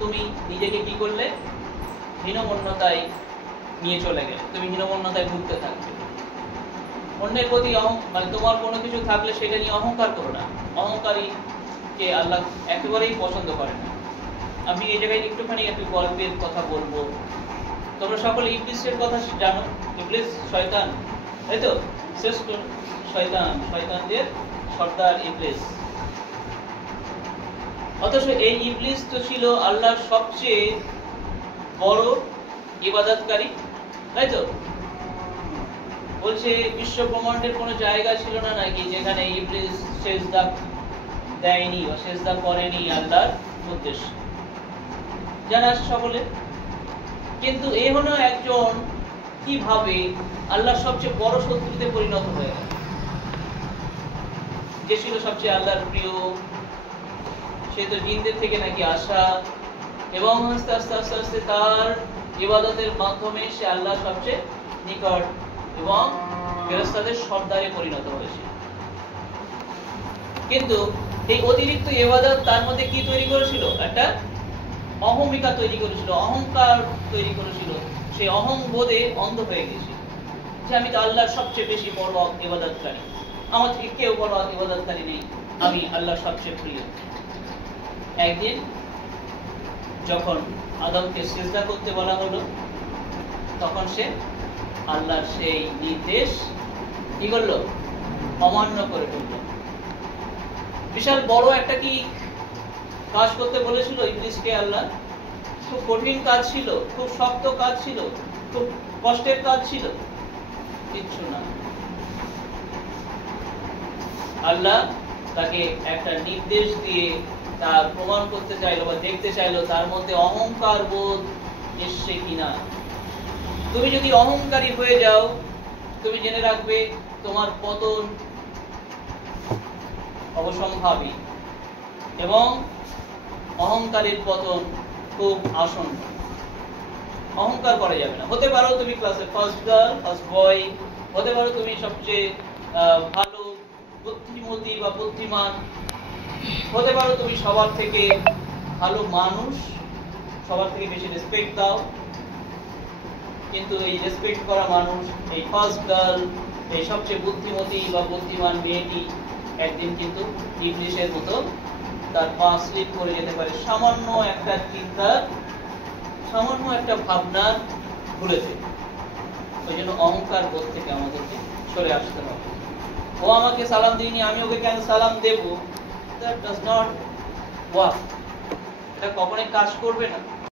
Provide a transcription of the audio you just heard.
তুমি নিজেকে কি করলে, হীনমন্যতায় নিয়ে চলে গেলে, তুমি হীনমন্যতায় ভুগতে থাকবে। অন্যের প্রতি মানে তোমার কোনো কিছু থাকলে সেটা নিয়ে অহংকার করো না। অহংকারীকে আল্লাহ একেবারেই পছন্দ করে না। আমি এই জায়গায় একটুখানি একটু গল্পের কথা বলবো। তোমরা সকলে ইবলিসের কথা জানো। ইবলিস শয়তান, তাই তো? শ্রেষ্ঠ শয়তান, শয়তানদের সর্দার ইবলিস। অথচ এই ইবলিস তো ছিল আল্লাহর সবচেয়ে বড় ইবাদতকারী, তাই তো? বলছে বিশ্ব ব্রহ্মাণ্ডের কোনো জায়গা ছিল না নাকি যেখানে ইবলিস সেজদা দেয়নি বা সেজদা করেনি আল্লাহর উদ্দেশ্যে, জানা আছে সকলে। কিন্তু এ হলো একজন কিভাবে আল্লাহর সবচেয়ে বড় শত্রুতে পরিণত হয়ে গেল। যে ছিল সবচেয়ে আল্লাহর প্রিয়, সে তো জিনদের থেকে নাকি আসা, এবং আস্তে আস্তে আস্তে আস্তে তার ইবাদতের মাধ্যমে সে আল্লাহর সবচেয়ে নিকট এবং ফেরেশতাদের সর্দারে পরিণত হয়েছে। কিন্তু এই অতিরিক্ত ইবাদত তার মধ্যে কি তৈরি করেছিল? একটা অহমিকা তৈরি করেছিল, অহংকার তৈরি করেছিল। সেই অহংবোধে অন্ধ হয়ে গেছিল যে আমি তো আল্লাহর সবচেয়ে বেশি বড় ইবাদতকারী, আমার থেকে কেউ বড় ইবাদতকারী নেই, আমি আল্লাহর সবচেয়ে প্রিয়। একদিন যখন আদমকে সিজদা করতে বলা হলো, তখন সে আল্লাহর সেই নির্দেশ কি করলো? অমান্য করে ফেলল। বিশাল বড় একটা কি কাজ করতে বলেছিল ইবলিসকে আল্লাহ। খুব কঠিন কাজ ছিল, খুব শক্ত কাজ ছিল, খুব কষ্টের কাজ ছিল, কিচ্ছু না। আল্লাহ তাকে একটা নির্দেশ দিয়ে তার প্রমাণ করতে চাইলো বা দেখতে চাইলো তার মধ্যে অহংকার বোধ এসছে কিনা। তুমি যদি অহংকারী হয়ে যাও, তুমি জেনে রাখবে তোমার পতন অবসম্ভাবী, এবং অহংকারের পতন খুব আসন্ন। অহংকার করা যাবে না। হতে পারো তুমি ক্লাসে ফার্স্ট গার্ল, ফার্স্ট বয়, হতে পারো তুমি সবচেয়ে ভালো বুদ্ধিমতী বা বুদ্ধিমান, হতে পারো তুমি সবার থেকে ভালো মানুষ, সবার থেকে বেশি রেসপেক্ট দাও। কিন্তু এই রেসপেক্ট করা মানুষ, এই ফার্স্ট গার্ল, এই সবচেয়ে বুদ্ধিমতী বা বুদ্ধিমান মেয়েটি একদিন কিন্তু ইবলিসের মতো তার পা স্লিপ করে যেতে পারে সামান্য একটা চিন্তা, সামান্য একটা ভাবনা ভুলেছে। ওই জন্য অহংকার বোধ থেকে আমাদেরকে সরে আসতে হবে। ও আমাকে সালাম দিইনি, আমি ওকে কেন সালাম দেব? That does not work. এটা কখনোই কাজ করবে না।